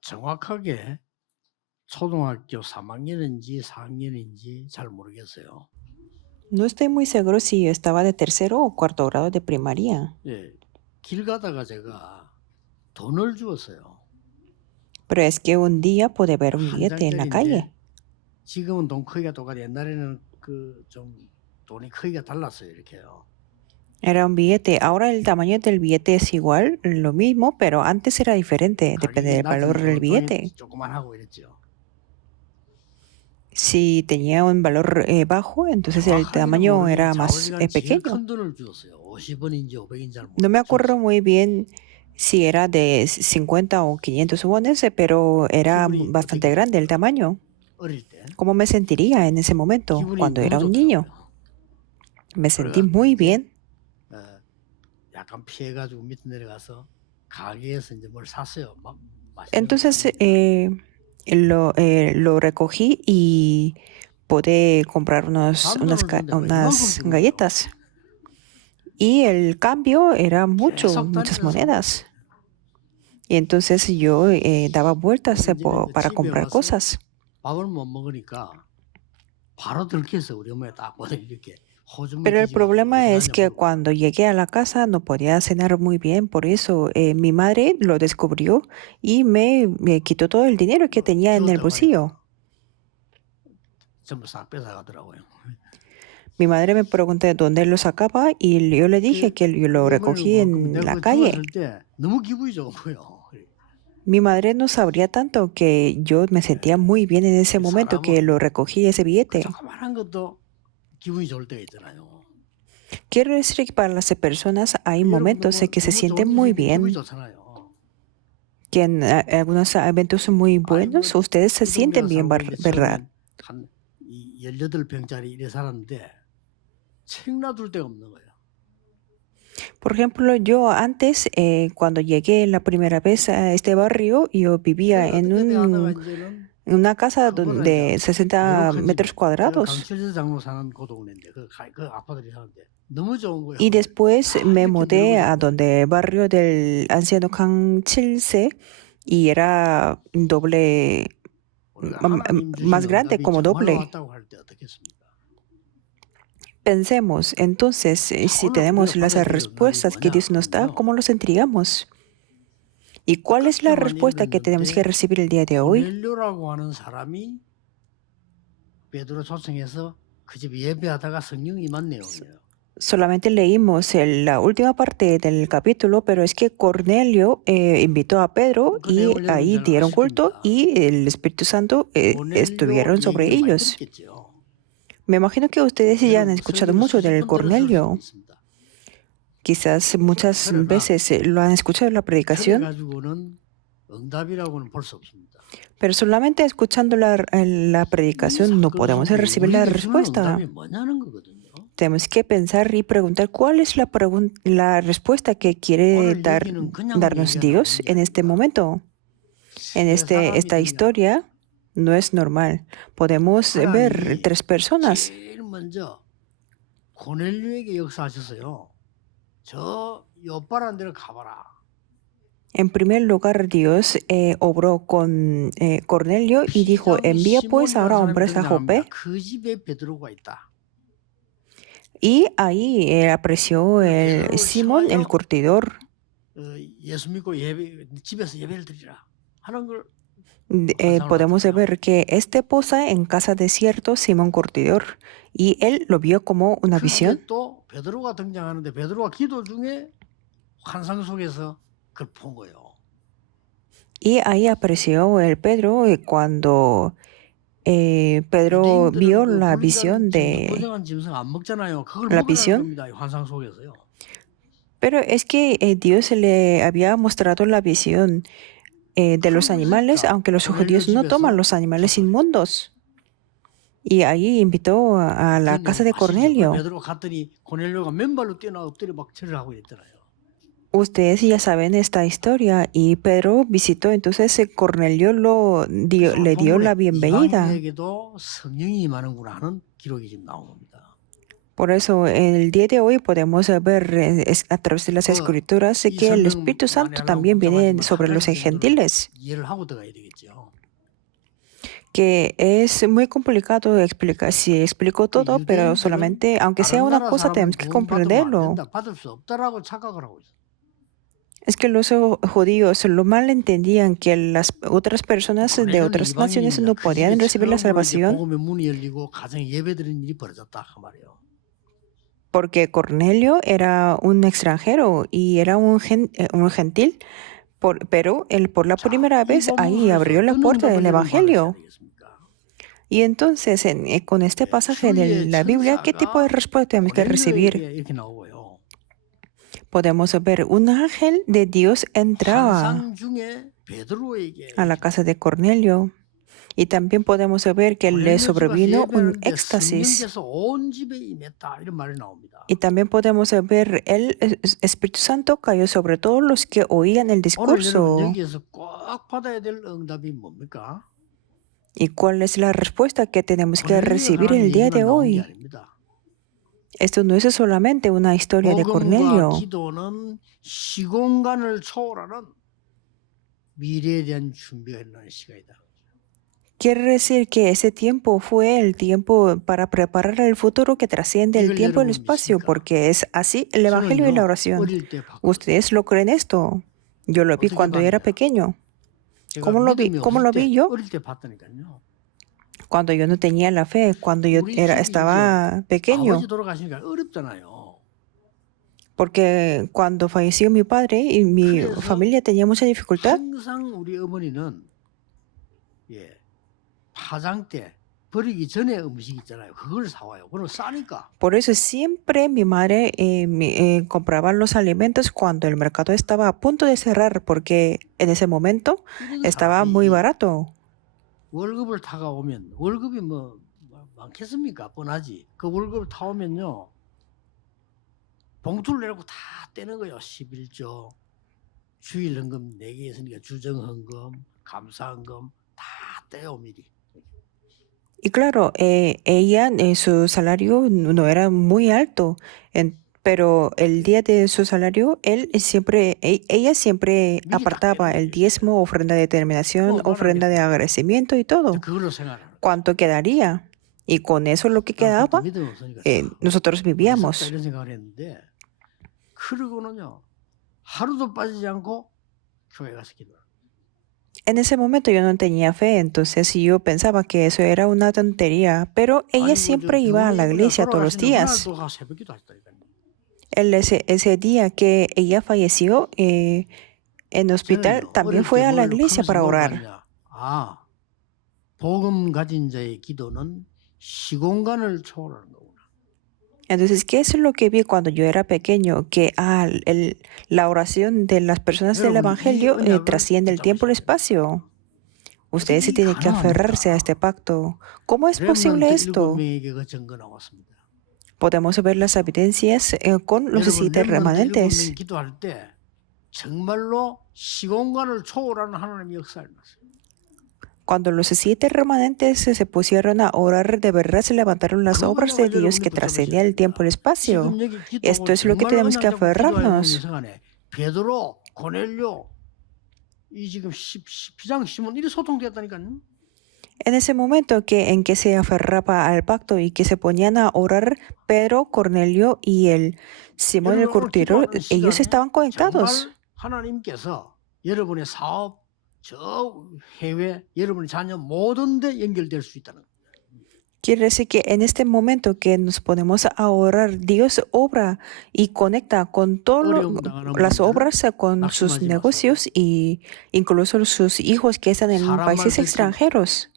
정확하게 초등학교 3학년인지 4학년인지 잘 모르겠어요. No estoy muy seguro si estaba de tercero o cuarto grado de primaria, 예, 길 가다가 제가 돈을 주었어요. pero es que un día pude ver un 한 billete en la 장짜리인데 calle. 지금은 돈 크기가 똑같아. 옛날에는 그 좀 돈이 크기가 달랐어요. 이렇게요. Era un billete. Ahora el tamaño del billete es igual, lo mismo, pero antes era diferente, depende 가격이 del valor del 낮으면 돈이 billete. 조그만하고 이랬죠. Si tenía un valor bajo, entonces el 정확하게는 tamaño era 모르겠는데 más 아버지가 제일 pequeño. 큰 돈을 주었어요. 50원인지 500인지 잘 No me acuerdo 모르겠어요. muy bien si era de 50 o 500 wones, pero era 기분이 bastante 어떻게 grande el 됐어요? tamaño. 어릴 때 ¿Cómo me sentiría en ese momento 기분이 cuando 너무 era un niño? 좋더라고요. Me sentí 그래갖고 muy 이제 bien. 어, 약간 피해가지고 밑에 내려가서 가게에서 이제 뭘 샀어요. 막 맛있는 걸 Entonces 샀는데 lo recogí y pude comprar 싼 돈을 줬는데 뭐 이만큼 unas 주는 거예요. galletas. Y el cambio era 계속 muchas 다니면서 monedas. Y entonces yo daba vueltas 이제는 이제 para 집에 comprar 와서 cosas. 밥을 못 먹으니까 바로 들켰어. 우리 엄마가 딱 보더니 이렇게 호주머니 Pero el 뒤집어가지고 어디 problema es 갔냐 que 물어보더라고요. cuando llegué a la casa no podía cenar muy bien, por eso mi madre lo descubrió y me quitó todo el dinero que tenía en el 주웠다고 bolsillo. 하니까 전부 싹 뺏어가더라고요. Mi madre me preguntó de dónde lo sacaba y yo le dije 그 que yo 우리 lo 어머니는 recogí 그럼 en 내가 la 그거 calle. 주웠을 때 너무 기분이 좋은 거예요. Mi madre no sabría tanto que yo me sentía muy bien en ese momento que 사람은 lo recogí ese 그 billete. 조그만한 것도 기분이 좋을 때가 있잖아요. Quiero decir que para las personas hay 여러분도 momentos 뭐 en que se 너무 sienten 좋은 일 muy 생기면 기분이 bien, 좋잖아요. que en algunos eventos muy 아이 뭐 buenos ustedes se 이 sienten 동네가 bien, 살고 이제 ¿verdad? 처음엔 한 18평짜리 이래 살았는데 책 놔둘 데가 없는 거예요. Por ejemplo, yo antes, cuando llegué la primera vez a este barrio, yo vivía 그래 en 어떻게 돼 하다가 이제는 una casa 그거는 이제 de 60 metros 외국해지고 제가 cuadrados. 강철재 장로 사는 그 동네인데 그 아파트에 사는데 너무 좋은 거예요. Y después 다 me 이렇게 mudé a 넓어졌고 donde barrio del anciano Kang Chilse y era doble, 우리가 하나님 주신 más grande, 응답이 como 정말로 doble. 왔다고 할 때 어떻겠습니까? Pensemos, entonces, si 오늘 우리가 tenemos las 받아야 될 응답이 respuestas que 뭐냐 Dios nos da, 하면요. ¿cómo lo sentiríamos? ¿Y cuál es la 똑같게만 respuesta que tenemos que 읽었는데 recibir el día de hoy? 고넬료라고 하는 사람이 베드로 초청해서 그 집 예배하다가 성령이 임한 내용이에요. Solamente leímos la última parte del capítulo, pero es que Cornelio invitó a Pedro 그 y 내용을 여러분 ahí 잘 dieron 아실 culto 겁니다. y el Espíritu Santo 고넬료 estuvieron sobre 얘기를 많이 ellos. 들었겠죠. Me imagino que ustedes ya han 여러분 escuchado 설교를 mucho 수십 del 번 들었을 수도 Cornelio. 있습니다. Quizás muchas 그러나 veces lo han escuchado en la 그래 predicación, 가지고는 응답이라고는 볼 수 없습니다. pero solamente escuchando la 이 predicación no 사건 podemos 속에 recibir la 우리에게 주는 respuesta. 응답이 뭐냐는 거거든요. Tenemos que pensar y preguntar cuál es la respuesta que quiere 오늘 얘기는 그냥 darnos 얘기가 Dios 나오는 게 en este 아니라 momento. En 세 사람이 esta 등장합니다. historia no es normal. Podemos ver 하나님이 tres personas. 제일 먼저 고넬료에게 역사하셨어요. 저 옆바란 데를 가봐라. En primer lugar, Dios obró con Cornelio y dijo, 피장이 envía pues 시몬이라는 ahora 사람이 hombres a 등장합니다. Jope. 그 집에 베드로가 있다. Y ahí apareció 그 el 베드로를 Simón, el 향하여 curtidor. 예수 믿고 집에서 예배를 드리라 하는 걸 Podemos 환상을 ver que este posa en casa de cierto Simón Curtidor y él lo vio como una visión. 그때 또 베드로가 등장하는데 베드로가 기도 중에 환상 속에서 그걸 본 거예요. Y ahí apareció el Pedro cuando Pedro vio 유대인들은 그 la 불이라는 visión de 보정한 짐승 안 먹잖아요. 그걸 la 먹으라는 visión. 겁니다. 이 환상 속에서요. Pero es que Dios le había mostrado la visión de los animales, 그러니까 aunque los 고넬료 judíos no toman 집에서 los animales 초청했죠. inmundos. Y ahí invitó a 그 la casa de 내용 아시죠? 그 Cornelio. 베드로 갔더니 고넬료가 맨발로 뛰어나 엎드려 막 절을 하고 있더라요. Ustedes ya saben esta historia y Pedro visitó, entonces Cornelio 그래서 le dio 본문에 la bienvenida. 이방인에게도 성령이 임하는구나 하는 기록이 지금 나옵니다. Por eso, el día de hoy podemos ver a través de las 그 escrituras 이 que el 성경 Espíritu 많이 Santo 하려면 también viene 복잡하지만 한 sobre los 가지 정도는 gentiles, 이해를 하고 들어가야 되겠죠. que es muy complicado explicar, si explico 그 todo, pero 유대인들은 solamente, aunque sea 다른 una 나라 cosa, 사람은 tenemos que 구원 받으면 안 comprenderlo. 된다, 받을 수 없다라고 착각을 하고 있어. Es que los judíos lo mal entendían que las otras personas de 고넬료는 otras naciones 이방인입니다. no 그 집에 podían recibir la 처음으로 이제 salvación 복음의 문이 열리고 가정에 예배드리는 일이 벌어졌다 그 말이에요. porque Cornelio era un extranjero y era un gentil, pero él por la 자, primera 이 vez ahí 본문에서 abrió la 어떤 puerta 응답을 del 여러분 받으셔야 Evangelio. 되겠습니까? Y entonces, con este 예, pasaje de 주의 la Biblia, ¿qué tipo de 천사가 respuesta tenemos que recibir? 고넬료에게 이렇게 나오고요. Podemos ver un ángel de Dios entraba 환상 중에 베드로에게 a la casa de Cornelio. Y también podemos ver que le 고넬료 집 와서 sobrevino un 예배하는데 éxtasis. 성령께서 온 집에 임했다 이런 말이 나옵니다. Y también podemos ver el Espíritu Santo cayó sobre todos los que oían el 오늘 여러분 discurso. 여기에서 꼭 받아야 될 응답이 뭡니까? ¿Y cuál es la respuesta que tenemos que 고넬료에 recibir 관한 el día de 얘기만 나온 게 hoy? 아닙니다. Esto no es solamente una historia de 복음과 Cornelio. 기도는 시공간을 초월하는 미래에 대한 준비가 일어나는 시간이다. Quiere decir que ese tiempo fue el tiempo para preparar el futuro que trasciende el 이걸 tiempo y el 여러분 espacio, 믿습니까? porque es así el Evangelio y la 저는요 oración. 어릴 때 봤거든요. ¿Ustedes lo creen esto? Yo lo vi 어떻게 cuando era 봤냐? pequeño. 제가 ¿Cómo lo vi? 믿음이 ¿Cómo lo 없을 vi 때 yo? 어릴 때 봤다니까요. Cuando yo no tenía la fe, cuando yo 우리 집이 이제 estaba pequeño. 아버지 돌아가시니까 어렵잖아요. Porque cuando falleció mi padre y mi 그래서 familia tenía mucha dificultad, 항상 우리 어머니는 예, 파장 때 버리기 전에 음식 있잖아요. 그걸 사와요. 그럼 싸니까. por eso siempre mi madre compraba los alimentos cuando el mercado estaba a punto de cerrar, porque en ese momento 이런 estaba muy 사람이 barato. 월급을 타가 오면 월급이 뭐 많겠습니까? 뻔하지. 그 월급을 타오면요. 봉투를 내놓고 다 떼는 거예요. 11조, 주일 헌금 4개 있으니까 주정 헌금, 감사 헌금 다 떼요 미리. Y claro, ella, su salario no era muy alto, pero el día de su salario, ella siempre 미리 다 apartaba el 떼는 거예요. diezmo, ofrenda de determinación, 뭐 ofrenda de 얼마나 agradecimiento y 이제 todo. 그걸로 생활하는 거예요. ¿Cuánto quedaría? Y con eso lo que 그때 quedaba, 믿음 없으니까 nosotros 어디서 vivíamos. 이런 생각을 했는데 그러고는요 하루도 빠지지 않고 교회 가서 기도를. En ese momento yo no tenía fe, entonces yo pensaba que eso era una tontería, pero ella 아니 그저 siempre iba a la 병원에 그냥 iglesia todos los 돌아가시는 días. 그날도 가서 새벽 기도하셨다니까요. Ese día que ella falleció en hospital, 저는요 también 어릴 fue a la 때 뭘 iglesia 크면서 para 뭘 orar. 봤느냐. 아 복음 가진 자의 기도는 시공간을 초월하는 거구나. Entonces, ¿qué es lo que vi cuando yo era pequeño? Que la oración de las personas del 여러분 이 Evangelio 언약을 trasciende el tiempo y 붙잡으셔야 el 돼요. espacio. Ustedes 어떻게 se tienen que aferrarse a 가능합니까? este pacto. ¿Cómo es 렘넌트 posible esto? 7명에게 그 증거 나왔습니다. Podemos ver las evidencias con los 여러분 7 렘넌트 remanentes. 7명 기도할 때 정말로 시공간을 초월하는 하나님의 역사를 났어요. Cuando los 7 remanentes se pusieron a orar, de verdad se levantaron las 그 obras de 언약을 Dios que 여러분이 붙잡으셔야 trascendían el tiempo y el 됩니다. espacio. 지금 여기 Esto 기도하고 es lo que 정말 tenemos que 언약 잡고 기도하는 aferrarnos. 순간에 베드로, 고넬료 이 지금 피장 시몬 이리 소통되었다니까요. En ese momento en que se aferraba al pacto y que se ponían a orar, Pedro, Cornelio y el Simón el 여러분 오늘 curtidor, 기도하는 ellos 시간에 estaban conectados. 정말 하나님께서 여러분의 사업, 저 해외, 여러분의 자녀 모든 데 연결될 수 있다는 거예요. Quiere decir que en este momento que nos ponemos a orar, Dios obra y conecta con todas 어려움 당하는 las 분들 obras, con sus 낙심하지 마세요. negocios y incluso sus hijos que están en 사람 말 países 듣지 extranjeros.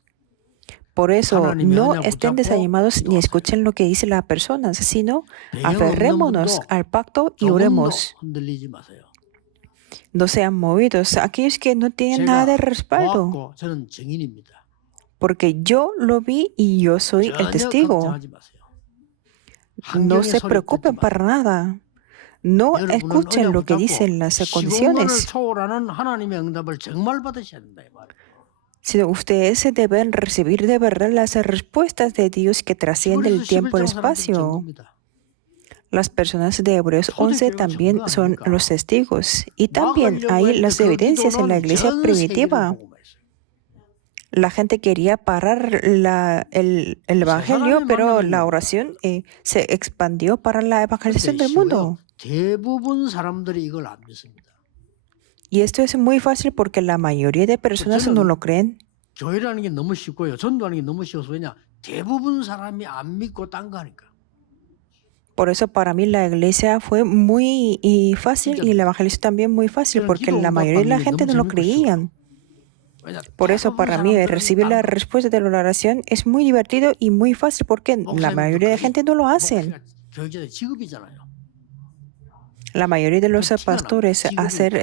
Por eso, 하나님의 no 언약 estén 붙잡고 desanimados ni 기도하세요. escuchen lo que dicen las personas, sino 배경 없는 aferrémonos 분도 al pacto y 조금도 oremos. 흔들리지 마세요. No sean movidos aquellos que no tienen nada de 제가 respaldo, 보았고 저는 증인입니다. porque yo lo vi y yo soy el 전혀 testigo. 걱정하지 마세요. No 환경의 se 소리 듣지 preocupen 마세요. para nada. No 여러분은 escuchen lo 언약 que 붙잡고 dicen las 시공간을 condiciones, 초월하는 하나님의 응답을 정말 받으셔야 된다 이 말이에요. sino ustedes deben recibir de verdad las respuestas de Dios que trascienden 그래서 el tiempo y el 11장 사람들이 전 espacio. 겁니다. Las personas de Hebreos 11 también son los testigos. Y también hay las evidencias en la iglesia 전 세계를 primitiva. 복음화했어요. La gente quería parar el evangelio, pero la oración se expandió para la evangelización 근데 del mundo. 대부분 사람들이 이걸 안 믿습니다. Y esto es muy fácil porque la mayoría de personas no lo creen. 교회라는 게 너무 쉽고요. 전도하는 게 너무 쉬워서 왜냐? 대부분 사람이 안 믿고 딴 거 하니까. Por eso para mí la iglesia fue muy fácil y el evangelismo también muy fácil porque la mayoría de la gente no lo creían. 왜냐? Por eso para mí recibir la respuesta de la oración es muy divertido y muy fácil porque la mayoría de la gente no lo hacen. 교회의 직업이잖아요. La mayoría de los pastores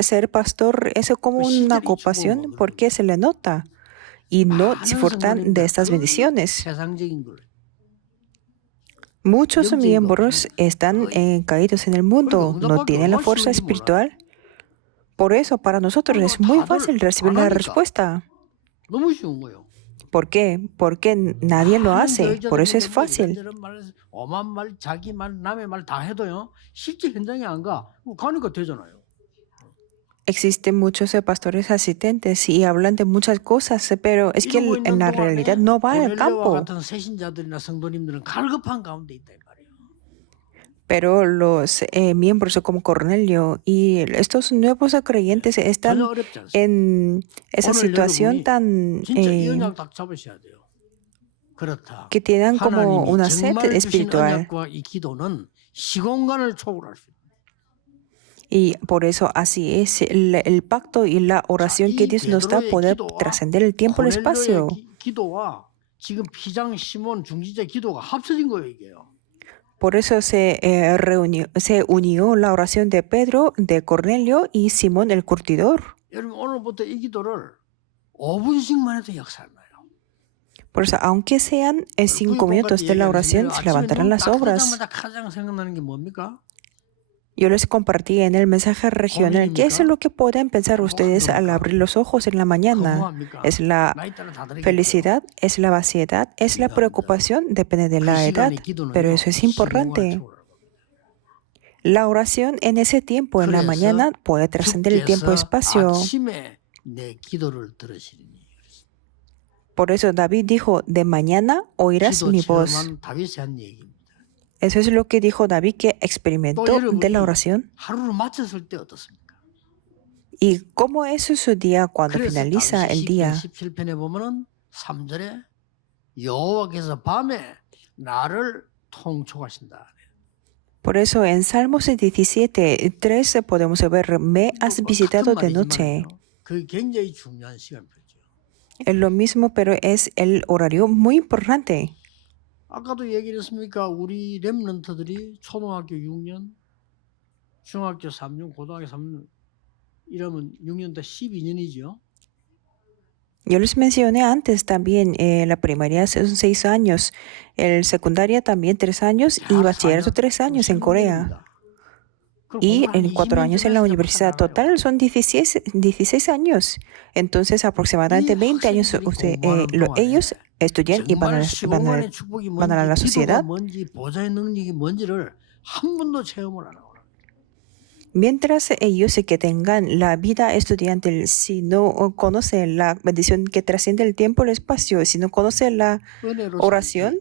ser pastor es como una ocupación porque se le nota y no disfrutan de estas bendiciones. 세상적인 걸. Muchos miembros están caídos en el mundo, no tienen la fuerza espiritual. Por eso para nosotros es muy fácil recibir la respuesta. 너무 쉬운 거예요. ¿Por qué? Porque nadie lo hace. Por eso es fácil. 이런저런 말, 엄한 말, 자기 말, 남의 말 다 해도요. 실제 현장에 안 가. 가니까 되잖아요. Existen muchos pastores asistentes y hablan de muchas cosas, pero es que 이러고 있는 en la 동안에 realidad no va al 고넬료와 campo. 같은 새신자들이나 성도님들은 갈급한 가운데 있다 이 말이에요. Pero los miembros como Cornelio y estos nuevos creyentes están 전혀 어렵지 않습니다. en esa 오늘 situación 여러분이 tan 진짜 이 언약 딱 잡으셔야 돼요. 그렇다. que tienen como 하나님이 una sed 정말 주신 espiritual. 언약과 이 기도는 시공간을 초월할 수 있다. Y por eso así es el pacto y la oración que Dios nos da poder trascender el tiempo y el espacio. 기도와 지금 피장 시몬 중지자 기도가 합쳐진 거예요, 이게요. Por eso se unió la oración de Pedro, de Cornelio y Simón el curtidor. 여러분 오늘부터 이 기도를 5분씩만 해도 역사를 나요. Por eso, aunque sean 5 minutos de la oración, se levantarán las obras. 가장 생각나는 게 뭡니까? Yo les compartí en el mensaje regional qué es lo que pueden pensar ustedes al abrir los ojos en la mañana. ¿Es la felicidad? ¿Es la vaciedad? ¿Es la preocupación? Depende de la edad, pero eso es importante. La oración en ese tiempo, en la mañana, puede trascender el tiempo-espacio. 아침에 내 기도를 들으시리니. Por eso David dijo, de mañana oirás 기도 mi voz. 체험한 다윗이 한 얘기입니다. Eso es lo que dijo David que experimentó de la oración. 하루를 마쳤을 때 어떻습니까? ¿Y cómo es su día cuando 그래서 finaliza el 다윗이 día? 17편에 보면은 3절에 여호와께서 밤에 나를 통촉하신다. Por eso en Salmos 17:3 podemos ver, me has visitado de noche. 그 굉장히 중요한 시간표죠. Es lo mismo, pero es el horario muy importante. 아까도 얘기를 했습니까? 우리 렘넌트들이 초등학교 6년, 중학교 3년, 고등학교 3년 이러면 6년 때 12년이죠. Yo les mencioné antes también, la primaria son 6 años, el secundaria también 3 años y bachillerato 3 años en Corea. Y en 4 años en la universidad total son 16 años. Entonces aproximadamente 20 años ellos estudian y van a la sociedad. Mientras ellos que tengan la vida estudiantil, si no conocen la bendición que trasciende el tiempo y el espacio, si no conocen la oración,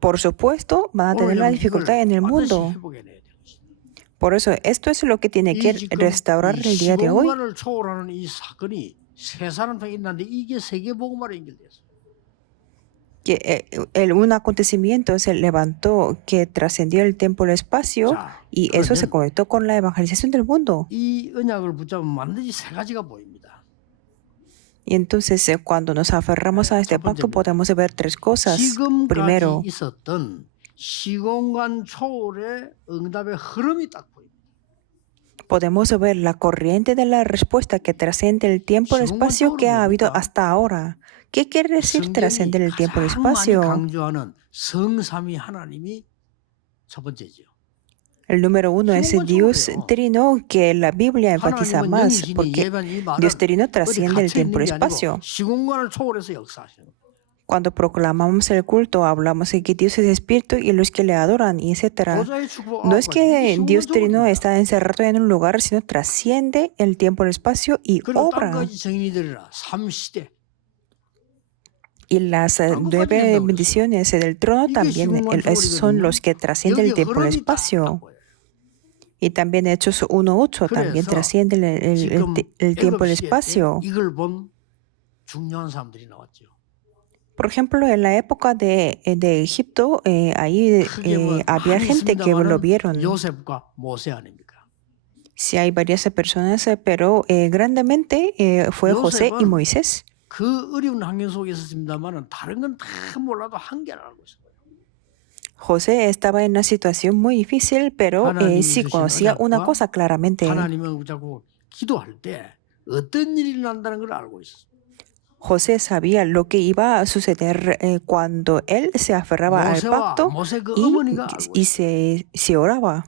por supuesto van a tener la dificultad en el mundo. Por eso esto es lo que tiene que restaurar el día de hoy. Que un acontecimiento se levantó que trascendió el tiempo y el espacio y eso se conectó con la evangelización del mundo. 이 언약을 붙잡으면 반드시 세 가지가 보입니다. Y entonces cuando nos aferramos a este pacto podemos ver 3 cosas. Primero, 지금까지 있었던 시공간 초월의 응답의 흐름이 딱 보입니다. podemos ver la corriente de la respuesta que trasciende el tiempo y el espacio que ha habido hasta ahora. ¿Qué quiere decir trascender el tiempo y el espacio? 강조하는 성삼위 하나님이 첫 번째죠. El número 1 es Dios Trino, que la Biblia enfatiza más, porque Dios Trino trasciende el tiempo y el espacio. 시공간을 초월해서 역사하시는. Cuando proclamamos el culto, hablamos de que Dios es espíritu y los que le adoran, y etc. 보좌의 축복 No es 아홉 가지. 이게 que Dios Trino 시공간적으로입니다. está encerrado en un lugar, sino trasciende el tiempo, el espacio y 그리고 obra. 땅까지 증인이 되리라. 3시대. Y las 땅끝까지 9 된다고 그랬어요. bendiciones del trono 이게 también esos son 시공간적으로거든요. los que trascienden el 여기에 tiempo, el 흐름이 딱 espacio. 보여요. Y también Hechos 1:8 también 그래서 trasciende 지금 el tiempo, el 애굽 시대 때 espacio. 이걸 본 중요한 사람들이 나왔죠. Por ejemplo, en la época de Egipto, ahí 크게 뭐 había 많이 gente que lo 있습니다만은 vieron. 요셉과 모세 아닙니까? Sí, hay varias personas, pero grandemente fue José y 요셉은 Moisés. 그 어려운 환경 속에 있었습니다만은 다른 건 다 몰라도 한계를 알고 있어요. José estaba en una situación muy difícil, pero 하나님이 sí 주신 conocía una 언약과 cosa claramente. 하나님은 자꾸 기도할 때 어떤 일이 난다는 걸 알고 있었어요. José sabía lo que iba a suceder cuando él se aferraba al 모세와 pacto 모세 그 어머니가 알고 y 있어요. se oraba.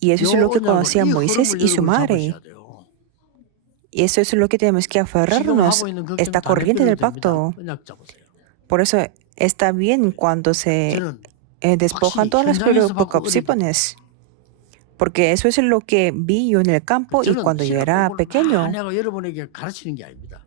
Y eso es lo que 요 언약을 conocía 이 Moisés 흐름을 y su 여러분이 madre. 잡으셔야 돼요. Y eso es lo que tenemos que 지금 aferrarnos, 하고 있는 걱정 esta 다 corriente del 내려도 됩니다. pacto. 언약 잡으세요. Por eso está bien cuando se 저는 despojan 확실히 todas las 현장에서 받고 어릴 때 preocupaciones. Porque eso es lo que vi yo en el campo y 저는 cuando yo 시간 era 공부를 pequeño. 많이 하고 여러분에게 가르치는 게 아닙니다.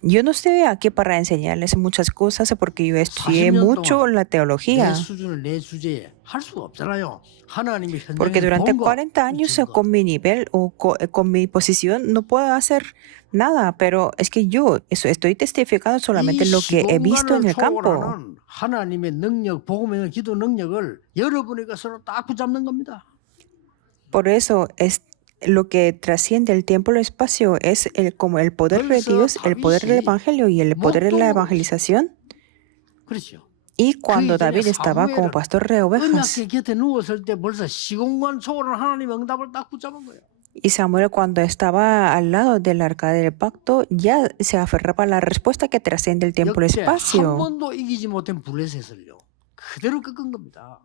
Yo no estoy aquí para enseñarles muchas cosas porque yo estudié 40년 mucho 동안 la 내 teología. 수준을 내 주제에 할 수가 없잖아요. 하나님이 Porque 현장에서 durante 본 거, 40 años 주신 거. con mi nivel o con mi posición no puedo hacer nada, pero es que yo estoy testificando solamente 이 lo que he visto en 시공간을 el campo. 초월하는 하나님의 능력, 복음의 기도 능력을 여러분에게 서로 딱 붙잡는 겁니다. Por eso es lo que trasciende el tiempo y el espacio es como el poder de 벌써 Dios, el poder del 다윗이 evangelio y el poder de la 목동으로 evangelización. 그렇죠. Y 그 cuando 이전에 David estaba como 사무엘은 pastor de ovejas, 언약궤 곁에 누웠을 때 벌써 시공간 초월한 하나님의 응답을 딱 붙잡은 거예요. y Samuel cuando estaba al lado del arca del pacto ya se aferraba a la respuesta que trasciende el tiempo y el 역대 한 espacio. 번도 이기지 못한 블레셋을요. 그대로 꺾은 겁니다.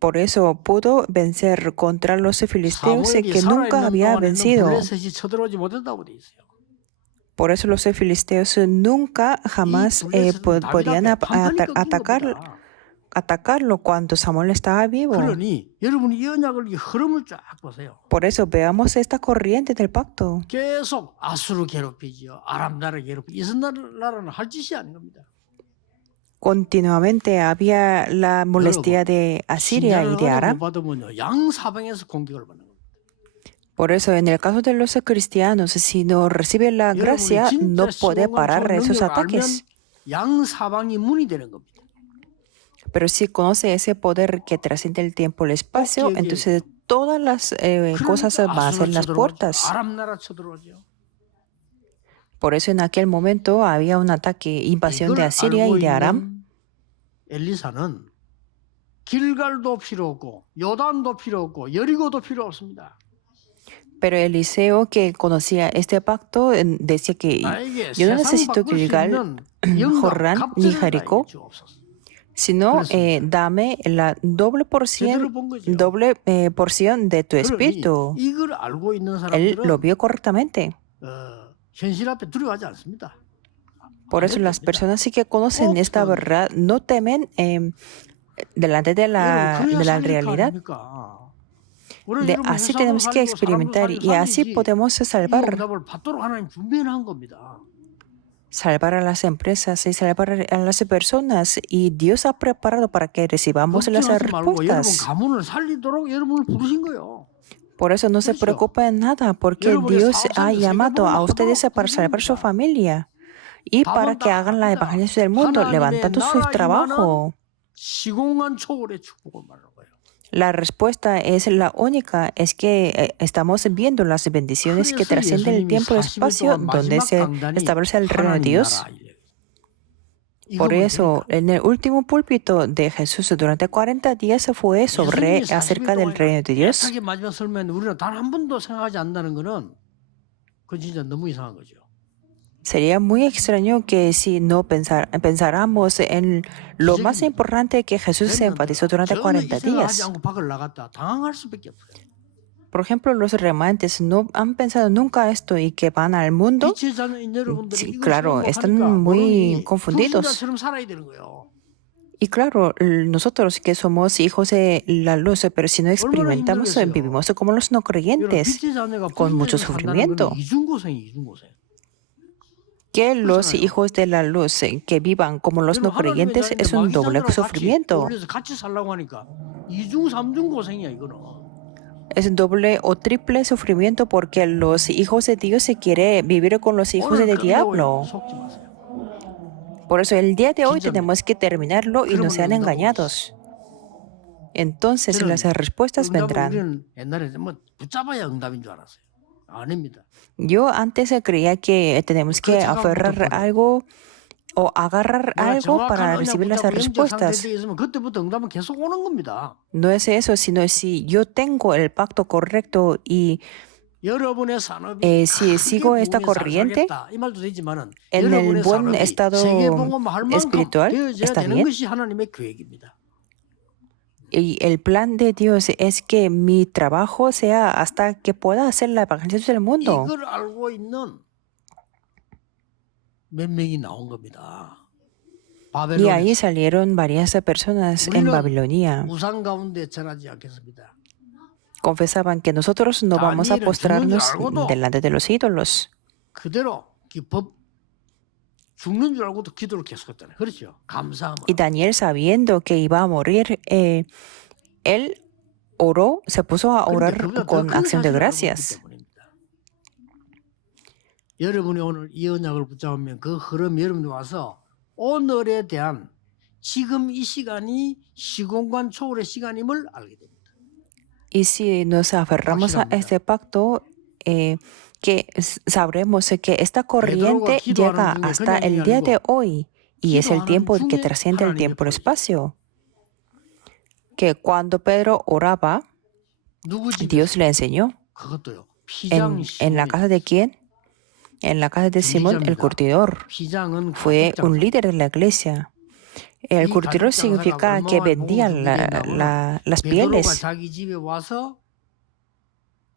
Por eso pudo vencer contra los filisteos 사무엘이 que nunca 살아있는 había 동안에는 vencido. 블레셋이 쳐들어오지 못했다고 돼 있어요. Por eso los filisteos nunca jamás 이 블레셋은 다윗 podían 앞에 판판이 꺾인 atacarlo cuando Samuel estaba vivo. 그러니 여러분이 이 언약을 이 흐름을 쫙 보세요. Por eso veamos esta corriente del pacto. 계속 아수르 괴롭히지요. 아람 나라 괴롭히죠. 이스라엘 나라는 할 짓이 아닌 겁니다. Continuamente había la molestia de Asiria y de 신자를 Aram. 못 받으면요, 양사방에서 공격을 받는 겁니다. Por eso, en el caso de los cristianos, si no recibe la gracia, no puede parar esos ataques. 양사방이 문이 되는 겁니다. Pero si conoce ese poder que trasciende el tiempo y el espacio, entonces todas las cosas van a ser las puertas. 아람 나라 쳐들어오죠. Por eso en aquel momento había un ataque, invasión de 이걸 Asiria y de 알고 Aram. 있는 엘리사는 길갈도 필요 없고 요단도 필요 없고 여리고도 필요 없습니다. Pero Eliseo, que conocía este pacto, decía que 나에게 yo no 세상 necesito 바꿀 수 Gilgal, 있는 영광, Jordán ni 갑절을 Jericó, 나에게 주옵소서. sino 그렇습니다. dame la doble 제대로 본 거죠. porción de tu 그러니 espíritu. 이걸 알고 있는 Él lo 사람들은 vio correctamente. 현실 앞에 두려워하지 않습니다. Por eso las personas sí que conocen esta verdad no temen delante de la realidad. Así tenemos que experimentar y así podemos salvar a las empresas y salvar a las personas. Y Dios ha preparado para que recibamos las respuestas. Por eso no se preocupen nada, porque Dios ha llamado a ustedes para salvar su familia y para que hagan la evangelización del mundo, levantando su trabajo. La respuesta es la única, es que estamos viendo las bendiciones que trascienden el tiempo y el espacio donde se establece el reino de Dios. Por eso, en el último púlpito de Jesús durante 40 días fue sobre acerca del reino de Dios. Sería muy extraño que si no pensáramos en lo más importante que Jesús se enfatizó durante 40 días. Por ejemplo, los remanentes no han pensado nunca esto y que van al mundo. 빛의 자녀인 여러분들이 Sí, 이걸 claro, 생각 están 못하니까 muy 모르니 confundidos. 불순자처럼 살아야 되는 거예요. Y claro, nosotros que somos hijos de la luz, pero si no experimentamos, 힘들겠어요. vivimos como los no 여러분 creyentes, 빛의 자녀가 con mucho 불순자처럼 산다는 sufrimiento. 건 이중고생. Que los 그렇잖아요. hijos de la luz que vivan como los no 여러분 하나님의 creyentes 자녀인데 es un 마귀 doble 자녀랑 같이 sufrimiento. 어울려서 같이 살라고 하니까 이중 삼중 고생이야 이거는. Es un doble o triple sufrimiento porque los hijos de Dios se quiere vivir con los hijos 오늘 del 끝내고요. diablo. 속지 마세요. Por eso el día de hoy 진짜입니다. tenemos que terminarlo y no 그러면 sean 응답은 engañados. Entonces 저는 las respuestas 응답을 vendrán. 우리는 옛날에 뭐 붙잡아야 응답인 줄 알았어요. 아닙니다. Yo antes creía que tenemos que 그렇지, aferrar 그거부터 algo o agarrar 내가 algo 정확한 para 언약 recibir las 붙잡고 영적 respuestas. 상태에 있으면 그때부터 응답은 계속 오는 겁니다. No es eso, sino si yo tengo el pacto correcto y 여러분의 산업이 si 크게 sigo esta 부흥에 corriente, 살살겠다 이 말도 되지만은 en el 여러분의 buen 산업이 estado 세계복음할 만큼 espiritual, 되어져야 está 되는 bien. 것이 하나님의 계획입니다. Y el plan de Dios es que mi trabajo sea hasta que pueda hacer la evangelización del mundo. 이걸 알고 있는 몇 명이 나온 겁니다. Y ahí 바벨론에서 salieron varias personas en 우리는 Babilonia. 우상 가운데 전하지 않겠습니다. Confesaban que nosotros no vamos a 다니엘은 postrarnos 죽는 줄 알고도 delante de los ídolos. 그대로 죽는 줄 알고도 기도를 계속했잖아요. 그렇죠? 감사함으로. Y Daniel, sabiendo que iba a morir, él oró, se puso a 그런데 orar 그보다 더 con 큰 acción de 사실을 알고 있기 gracias. 때문입니다. 여러분이 오늘 이 언약을 붙잡으면 그 흐름이 여러분이 와서 오늘에 대한 지금 이 시간이 시공간 초월의 시간임을 알게 됩니다. Y si nos aferramos a este pacto, que sabremos que esta corriente llega hasta el día de hoy y es el tiempo que trasciende el tiempo-espacio. Que cuando Pedro oraba, 누구 집에 Dios le enseñó. 그것도요. 피장 ¿En la casa de quién? En la casa de Simón el curtidor. 피장은 Fue 가죽 un 장사. líder de la iglesia. El curtidor significa que vendía las 베드로가 pieles. 자기 집에 와서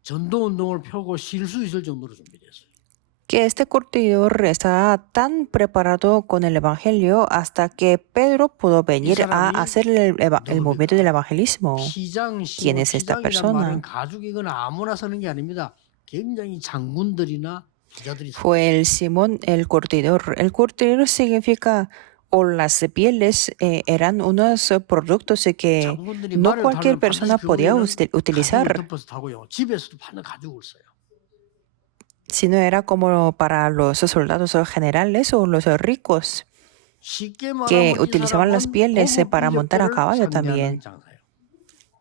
전도 운동을 펴고 쉴 수 있을 정도로 준비됐어요. Que este curtidor estaba tan preparado con el evangelio hasta que Pedro pudo venir a hacer el movimiento del evangelismo. 피장 ¿Quién es esta 피장이란 persona? 말은 가죽이거나 아무나 쓰는 게 아닙니다. 굉장히 장군들이나 부자들이 쓰는 Fue el Simón el curtidor. El curtidor significa, o las pieles eran unos productos que 장군들이 no 말을 cualquier 타려면 persona 반드시 podía 그거에는 utilizar, 가죽을 덮어서 타고요. 집에서도 파는 가죽을 써요. sino era como para los soldados generales o los ricos 쉽게 que 말하면 이 utilizaban las 사람은 pieles 고급 para montar a 인력들을 caballo 상대하는 también. 장사예요.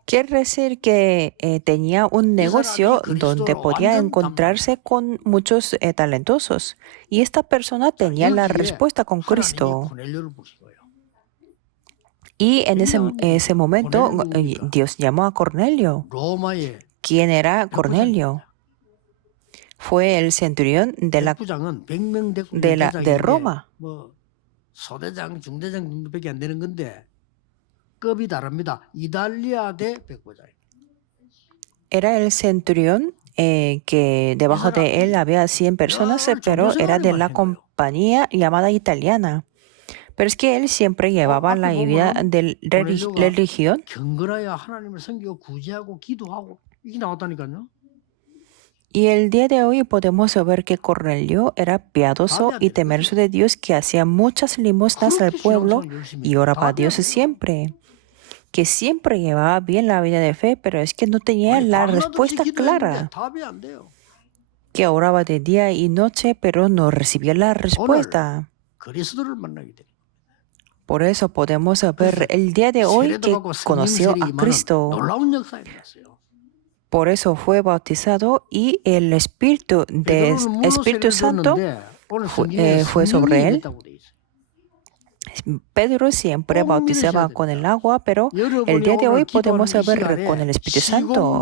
Quiere decir que tenía un negocio donde podía 완전 encontrarse con muchos talentosos. Y esta persona tenía la 여기에 respuesta con 하나님이 Cristo. 고넬료를 부신 거예요. Y en ese momento Dios llamó a Cornelio. 로마의 ¿Quién era Cornelio? Fue el centurión 백부장은 100명 de Roma. 뭐 소대장, 중대장 정도밖에 안 되는 건데 급이 다릅니다. 이달리아 대 백부장. Era el centurión que debajo de él había 100 personas, pero era de la compañía llamada italiana. Pero es que él siempre llevaba la vida de religión. 경건하여 하나님을 섬기고 구제하고 기도하고 이게 나왔다니까요. Y el día de hoy podemos ver que Cornelio era piadoso y temeroso de Dios, que hacía muchas limosnas al pueblo y oraba a Dios siempre. Que siempre llevaba bien la vida de fe, pero es que no tenía la respuesta clara. Que oraba de día y noche, pero no recibía la respuesta. Por eso podemos ver el día de hoy que conoció a Cristo. Por eso fue bautizado y el Espíritu Santo fue sobre él. Pedro siempre bautizaba con el agua, pero el día de hoy podemos ver con el Espíritu Santo.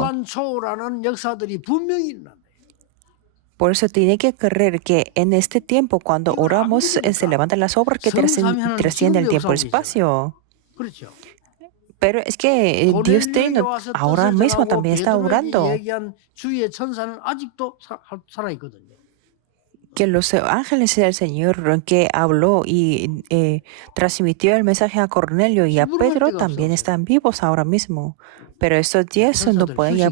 Por eso tiene que creer que en este tiempo, cuando oramos, se levantan las obras que trascienden el tiempo y el espacio. Pero es que Dios 고넬료에게 와서 ahora 뜻을 mismo 전하고 también está 베드로에게 orando 얘기한 주의 천사는 아직도 살아있거든요. que los ángeles del Señor que habló y transmitió el mensaje a Cornelio y a 물어갈 Pedro 데가 también 없어. están vivos ahora mismo. Pero estos 10 no 천사들 pueden 휴식해.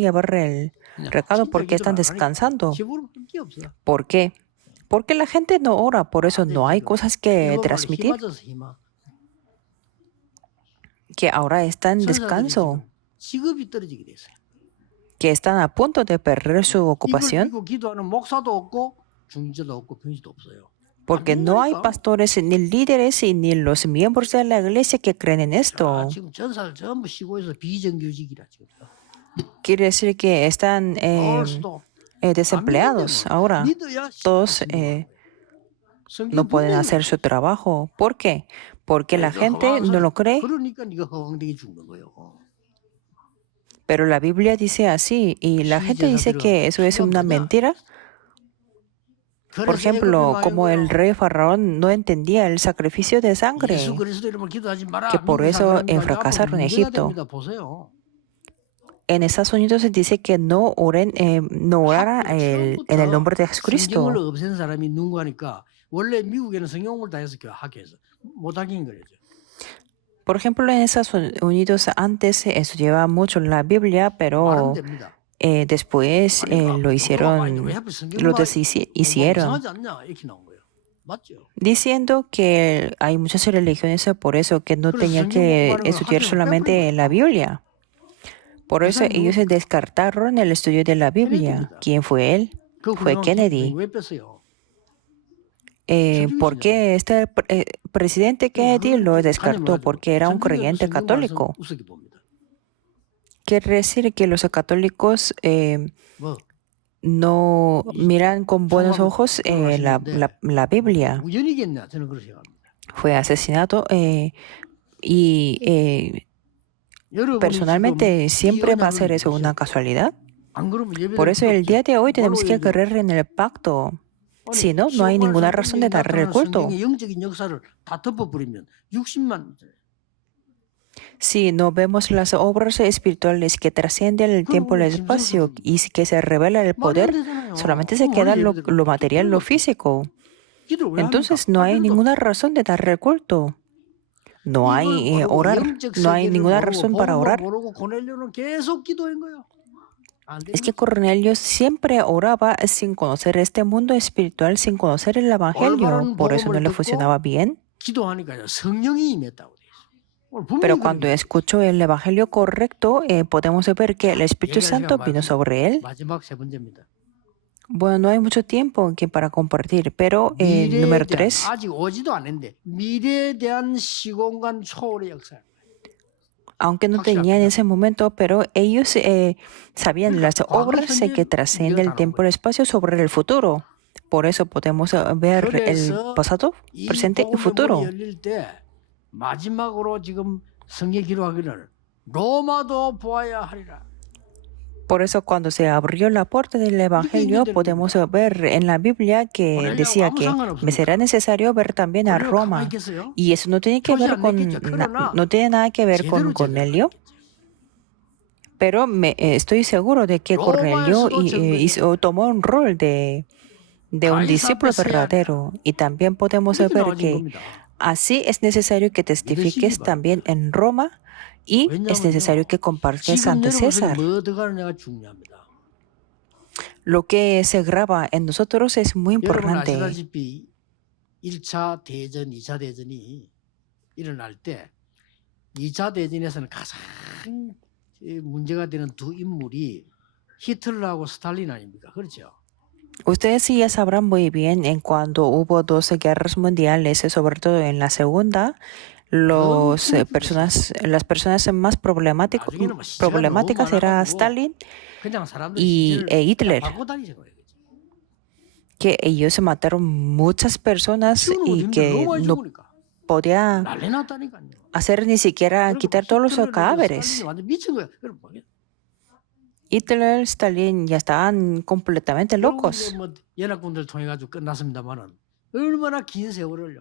llevar el 그냥 recado 진짜 porque están 기도를 안 하니까 descansando. 기부를 할 게 없어. ¿Por qué? Porque la gente no ora, por eso 다들 no hay 지금 cosas que 일곱 알로 transmitir, 힘아져서 힘아. que ahora están en 천사들이 descanso, 지금 직업이 떨어지게 됐어요. que están a punto de perder su 이걸 ocupación. 믿고 기도하는 목사도 없고 중직자도 없고 병시도 없어요. Porque no hay pastores, ni líderes, ni los miembros de la iglesia que creen en 자, esto. 지금 전사들 전부 쉬고 있어 비정규직이라 지금. Quiere decir que están 벌써도 desempleados ahora. 믿어야 Todos no pueden hacer su trabajo. ¿Por qué? Porque la gente no lo cree. 그러니까 네가 허황되게 죽는 거예요. Pero la Biblia dice así y la gente dice que eso es una mentira. Por ejemplo, como el rey Faraón no entendía el sacrificio de sangre, 예수 그리스도 이름을 기도하지 마라. que por 미국 eso 사람들과 fracasaron en 문제가 Egipto. 됩니다. 보세요. En Estados Unidos se dice que no orara en el nombre de 성경을 Jesucristo. 없앤 사람이 누구하니까 원래 미국에는 성경을 다 해서 학교에서 못하긴 그러죠. Por ejemplo, en Estados Unidos antes se estudiaba mucho la Biblia, 말은 pero 됩니다. después lo hicieron, lo deshicieron, 이상하지 않냐 이렇게 나온 거예요. 맞죠? diciendo que hay muchas religiones por eso que no 그래서 tenían 성경 que 공부하는 걸 estudiar 학교에서 solamente 빼버린 la 거예요. Biblia. Por eso 그 사람이 ellos se 누굽니까? descartaron el estudio de la Biblia. 케네디입니다. ¿Quién fue él? 그 Fue 훌륭한 Kennedy. 왜 뺐어요? Porque este presidente Kennedy lo descartó porque era un creyente 성경 말씀 católico. 우습게 봅니다. Quiere decir que los católicos 뭐 no miran con buenos ojos la Biblia. 우연이겠냐 저는 그렇게 생각합니다. Fue asesinado y 여러분이 personalmente 지금 siempre 이 va a ser 언약을 eso una 믿으셔야 돼요. casualidad. 안 그러면 예배드릴 Por eso 필요 el día 없죠. de hoy tenemos 뭘로 que 얘기해요? creer en el pacto. 아니, Si no, no hay 시험할 ninguna 성경에 razón de darle el 나타나는 culto. 성경의 영적인 역사를 다 덮어버리면 60만 Si no vemos las obras espirituales que trascienden el tiempo y el espacio y que se revela el 말이 안 poder, 되잖아요. solamente se 그럼 queda 원래 lo material, lo físico. 기도를 왜 Entonces 합니까? no hay 할 필요도 ninguna razón de darle el culto. No hay 이걸 모르고 orar, 영적 no hay 세계를 ninguna 모르고 razón para 복음을 orar. 모르고 고넬료는 계속 기도한 거예요. 안 되는 Es que 거죠. Cornelio siempre oraba sin conocer este mundo espiritual, sin conocer el Evangelio. Por eso no le funcionaba bien. 기도하니까요. 성령이 임했다고 돼 있어요. 오늘 분명히 Pero 그런 cuando 거예요. escuchó el Evangelio correcto, podemos ver que el Espíritu 얘기할 Santo 시간 vino 많습니다. sobre él. 마지막 세 번째입니다. Bueno, no hay mucho tiempo aquí para compartir, pero 미래에 número 대한 3, 아직 오지도 않았는데 미래에 대한 시공간 초월의 역사. aunque no tenían en ese momento, pero ellos sabían las obras que trascienden el tiempo y el espacio sobre el futuro. Por eso podemos ver el 그래서 pasado, 이 presente y 복음의 문이 futuro. 열릴 때 마지막으로 지금 성경 기록하기를 로마도 보아야 하리라. Por eso cuando se abrió la puerta del Evangelio, podemos ver en la Biblia que decía que me será necesario ver también a 고넬료가 가만히 Roma. 있겠어요? Y eso no tiene que ver no tiene nada que ver con Cornelio. Pero estoy seguro de que Cornelio tomó un rol de un discípulo verdadero. Y también podemos 이렇게 ver 나와진 que 겁니다. así es necesario que testifiques también en Roma y es necesario que compartas 지금 ante 여러분 속에 César. 뭐 들어가느냐가 중요합니다. Lo que se graba en nosotros es muy 여러분 importante. 아시다시피 1차 대전, 2차 대전이 일어날 때 2차 대전에서는 가장 문제가 되는 두 인물이 히틀러하고 스탈린 아닙니까? 그렇죠? Ustedes sí ya sabrán muy bien en cuando hubo dos guerras mundiales, sobre todo en la segunda, las personas más problemáticas eran Stalin 그냥 사람들 y Hitler, 바꿔 다니는 거예요. que ellos mataron muchas personas y que no podía 난리 났다니까요. hacer ni siquiera quitar todos los cadáveres. 완전 미친 거야. 여러분, Hitler, Stalin ya estaban completamente locos. 뭐 연합군들 통해 가지고 끝났습니다만은 얼마나 긴 세월을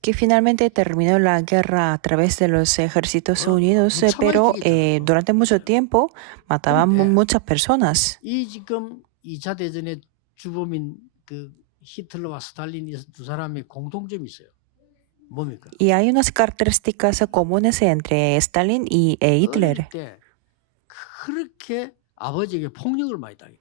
que finalmente terminó la guerra a través de los ejércitos unidos, pero durante mucho tiempo mataban muchas personas. 이 지금 2차 대전의 주범인 그 히틀러와 스탈린이 두 사람의 공통점이 있어요. 뭡니까? Y hay unas características comunes entre Stalin y Hitler, 어릴 때 그렇게 아버지에게 폭력을 많이 당했대요.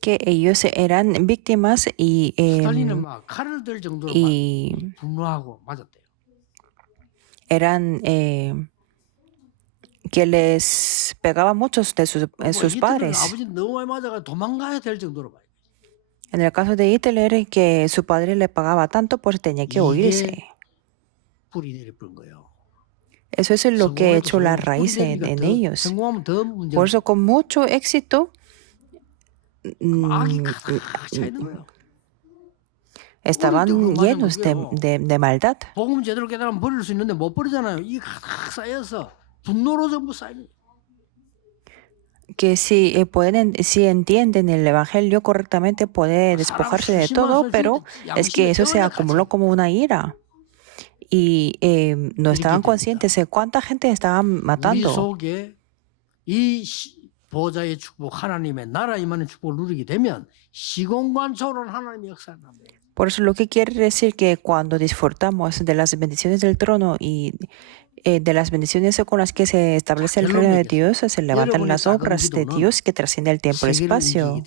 que ellos eran víctimas 스탈린은 막 칼을 들 정도로 막 y 분노하고 맞았대요. eran que les pegaba muchos de sus 히틀러는 padres. 아버지 너무 많이 맞아가 도망가야 될 정도로 많이. En el caso de Hitler, que su padre le pagaba tanto, pues tenía que huirse. 뿌리 내리뿌린 거예요. Eso es lo que ha hecho la 뿌리 raíz 내리기가 en 더 ellos. 성공하면 더 문제가 Por eso, con mucho éxito, 악이 mm, 가득 차 있는 거예요. estaban 그건 llenos 그게요. de maldad. 복음 제대로 깨달으면 버릴 수 있는데 못 버리잖아요. 이게 가득 쌓여서 분노로 전부 쌓이는 거예요. Que si si entienden el evangelio correctamente, puede despojarse de todo, pero es que eso se acumuló como una ira. Y no estaban conscientes de cuánta gente estaban 우리 matando. 속에 이 보좌의 축복, 하나님의 나라 임하는 축복을 누리게 되면 시공간 초월한 하나님의 역사를 합니다. Por eso lo que quiere decir que cuando disfrutamos de las bendiciones del trono y de las bendiciones con las que se establece el reino de Dios, se levantan las obras de Dios que trascienden el tiempo y el espacio.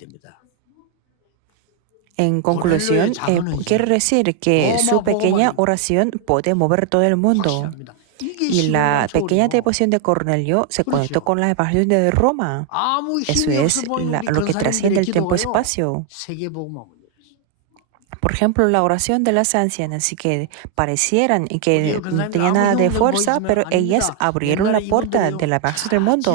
En conclusión, quiere decir que su pequeña oración puede mover todo el mundo. Y la pequeña devoción de Cornelio se conectó con la evangelios de Roma. Eso es lo que trasciende el tiempo y espacio. Por ejemplo, la oración de las ancianas, que parecieran que no tenían nada de fuerza, pero ellas abrieron la puerta del avance del mundo.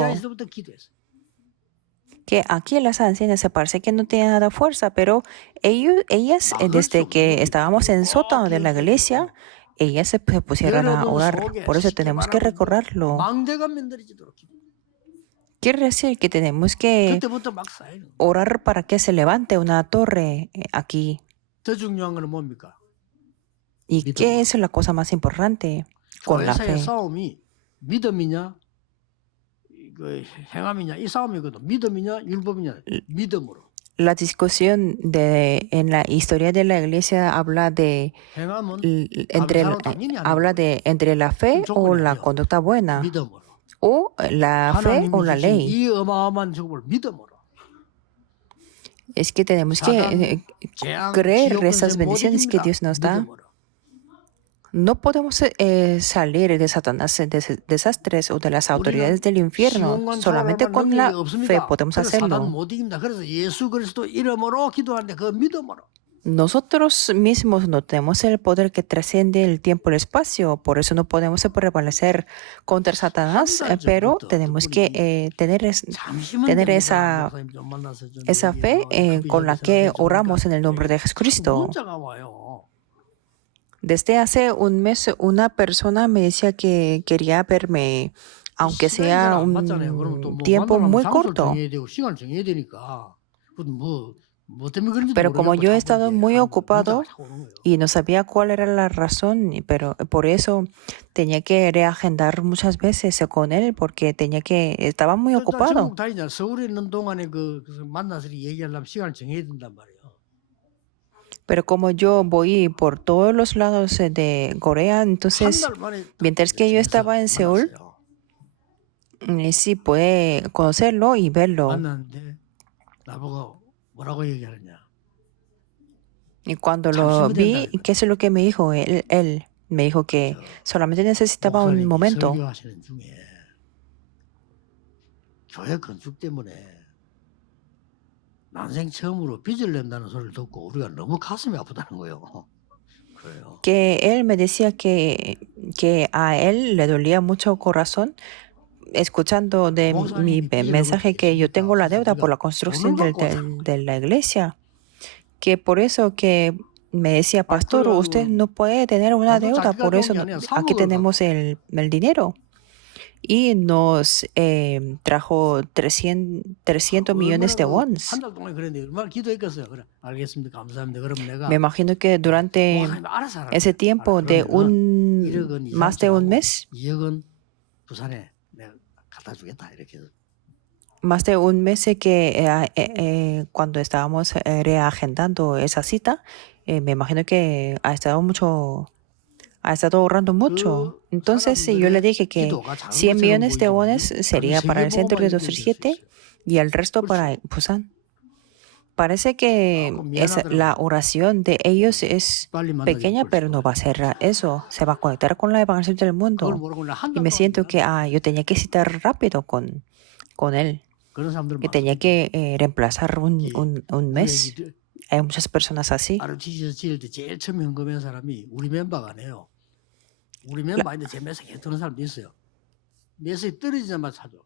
Que aquí las ancianas se parece que no tenían nada de fuerza, pero ellas, desde que estábamos en el sótano de la iglesia, ellas se pusieron a orar. Por eso tenemos que recorrerlo. Quiere decir que tenemos que orar para que se levante una torre aquí. ¿Y qué es la cosa más importante? Con la fe. 믿음이냐, 행함이냐, 이 싸움이거든. 믿음이냐, 율법이냐, 믿음으로. La discusión en la historia de la iglesia habla de entre la fe o la conducta buena, o la fe o la ley. 이 어마어마한 축복을 믿음으로. Es que tenemos que creer esas bendiciones que Dios nos da. No podemos salir de Satanás, de desastres o de las autoridades del infierno. Solamente con la fe podemos hacerlo. Nosotros mismos no tenemos el poder que trasciende el tiempo y el espacio. Por eso no podemos prevalecer contra Satanás, pero tenemos que tener esa fe con la que oramos en el nombre de Jesucristo. Desde hace un mes, una persona me decía que quería verme, aunque sea un tiempo muy corto. Pero como yo he estado muy ocupado y no sabía cuál era la razón, pero por eso tenía que reagendar muchas veces con él, porque estaba muy ocupado. Pero como yo voy por todos los lados de Corea, entonces, mientras que yo estaba en Seúl, sí pude conocerlo y verlo. Y cuando lo vi, ¿qué es lo que me dijo? Él me dijo que solamente necesitaba un momento. Que él me decía que a él le dolía mucho el corazón escuchando de mi mensaje que yo tengo la deuda por la construcción de la iglesia. Que por eso que me decía, pastor, usted no puede tener una deuda, por eso aquí tenemos el dinero. y nos trajo 300 millones de wons. 한 달 동안 그랬는데 얼마나 기도했겠어요. 그래. 알겠습니다. 감사합니다. 그럼 내가 Me imagino que durante 하나님 알아서 하라. ese tiempo de 그러면은 1억 원 이상 más de un 주라고 mes, 2억 원 부산에 내가 갖다 주겠다 이렇게 해서. más de un mes que cuando estábamos reagendando esa cita, me imagino que ha estado ahorrando mucho. 그 Entonces yo le 사람들의 dije que 기도가 작은 100 것처럼 millones de 보이지만 wones 나는 sería para el centro de 세계보고만 이루어질 수 237 있어요. y el resto para 그렇죠. Busan. Parece que 조금 la 미안하더라고요. oración de ellos es 빨리 만나게 pequeña, pero no va a ser eso. Se va a conectar con la evangelización del 그걸 mundo. 모르고 나 한 Y 달 me 동안 siento que 미안해. yo tenía que citar rápido con él, 그런 사람들 que tenía 많습니다. que reemplazar un 그 mes. 얘기 Hay muchas personas así. RTC에서 지을 때 제일 처음 현금한 사람이 우리 멤버가 아니에요. 우리 La, 멤버인데 제 메시지 들은 사람도 있어요. 메시지 떨어지자마자 사줘.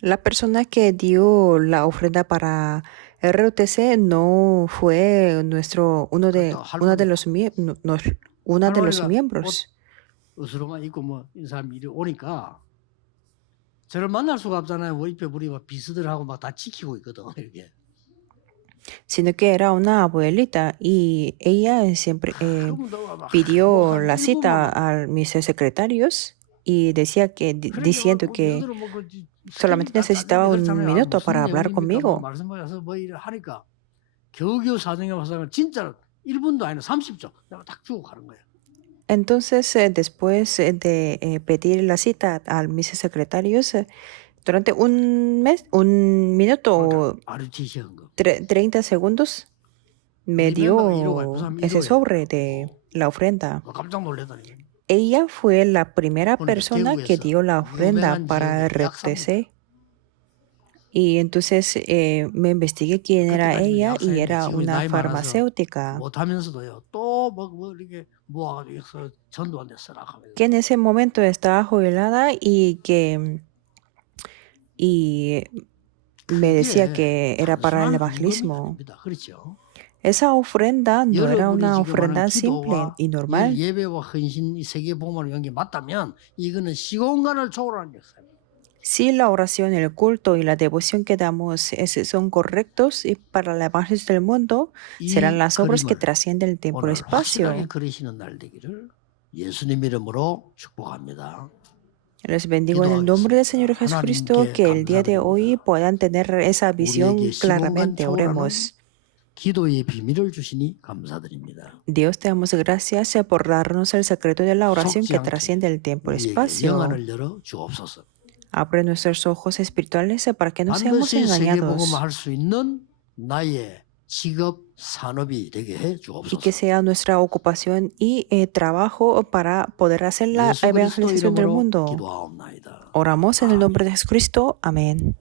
la persona que dio la ofrenda para RUTC no fue una de 할머니, los una de los 할머니가 옷 miembros. 으스러만 입고 뭐 이 사람이 이리 오니까 저를 만날 수가 없잖아요. 우리 옆에 우리 막 비스들하고 막 다 지키고 있거든. 이렇게. Sino que era una abuelita y ella siempre 그러면 너가 pidió 뭐한 la 1분만 cita a mis secretarios y decía que 그러니까 diciendo que 너희들은 뭐그 solamente 스케줄이 다 necesitaba 짰는데 un 그렇잖아요. 아, minuto 무슨 para hablar 내용입니까? 뭐 conmigo. 말씀하셔서 뭐 이래 하니까 겨우겨우 사정에 와서 진짜 1분도 아니라 30초 내가 딱 주고 가는 거예요. Entonces, después de pedir la cita a mis secretarios, durante un minuto o 그러니까 RTC 현금. 30 segundos, me 우리 멤버가 1호가 dio 부산 ese 1호예요. sobre de la ofrenda. 깜짝 놀랐다니. Ella fue la primera 그러니까 persona que 대구에서 dio la ofrenda 유명한 para 지역의 약사입니다. RTC. Y entonces me investigué quién era 그때까지는 ella y 약사인데 era 지금이 una 나이 많아서 farmacéutica 못하면서도요. 또 뭐 이렇게 모아가지고 전도한테 쓰라 하면서. que en ese momento estaba jubilada y me decía 그게 que era para el 단순한 헌금이 evangelismo. 아닙니다. 그렇죠? Esa ofrenda no era 여러분이 una 지금 하는 ofrenda simple 기도와 y 이 normal. 예배와 헌신, 이 세계복음을 위한 게 맞다면 이거는 시공간을 초월하는 역사입니다. Si la oración, el culto y la devoción que damos son correctos y para la evangelización del mundo, serán 이 las obras que 그림을 trascienden el tiempo y el 오늘 확실하게 espacio. 그리시는 날 되기를 예수님 이름으로 축복합니다. Les bendigo en el nombre del Señor Jesucristo, 하나님께 que el día de hoy 감사드립니다. puedan tener esa visión 우리에게 시공간 claramente. 초월하는 Oremos. 기도의 비밀을 주시니 감사드립니다. Dios, te damos gracias por darnos el secreto de la oración 속지 que 않게 trasciende el tiempo y el 우리에게 espacio. 영안을 열어 주옵소서. Abre nuestros ojos espirituales para que no seamos 반드시 engañados 세계복음을 할 수 있는 나의 직업 산업이 되게 해 y que 주옵소서. sea nuestra ocupación y trabajo para poder hacer la 예수 그리스도 evangelización del 이름으로 mundo. 기도하옵나이다. Oramos en el 아멘. nombre de Jesucristo. Amén.